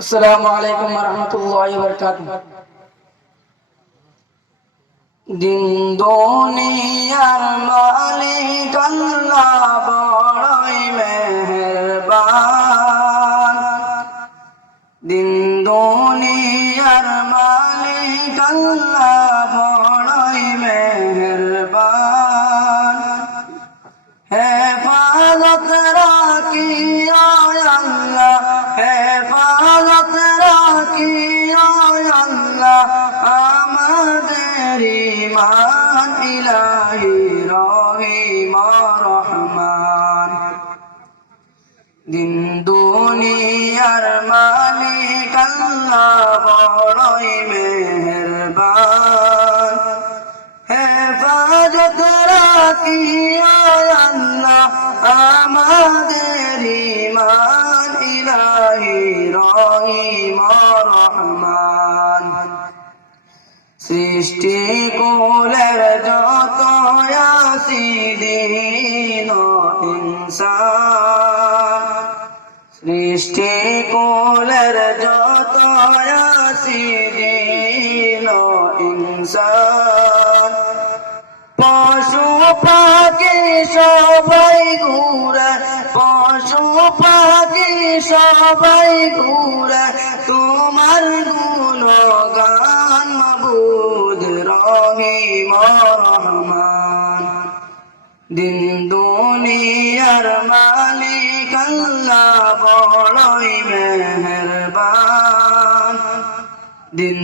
আসসালামু আলাইকুম ওয়া রাহমাতুল্লাহি ওয়া বারাকাতুহু। দিন দুনিয়ার মালিক আল্লাহ বড়ই মেহেরবান। দিন দুনিয়ার মালিক আল্লাহ বড়ই মেহেরবান। হেফাজত রাখিও আল্লাহ, হেফাজত রাখিও আল্লাহ আমাদের ঈমান। ইলাহি রহিম রহমান। দিন দুনিয়ার মালিক আল্লাহ বড়ই মেহেরবান। হেফাজত রাখিও আল্লাহ আমাদের ঈমান। ইলাহি রহিম রহমান। সৃষ্টি কুলের যত আসি দিন ইনসান, সৃষ্টি কুলের যত আসি দিন ইনসান। পশু পাখি সবাই ঘুরে, পশু পাখি সবাই ঘুরে তোমার গুণগান। মাবুদ রহিম রহমান। দিন দুনিয়ার মালিক আল্লাহ বড়ই মেহেরবান। দিন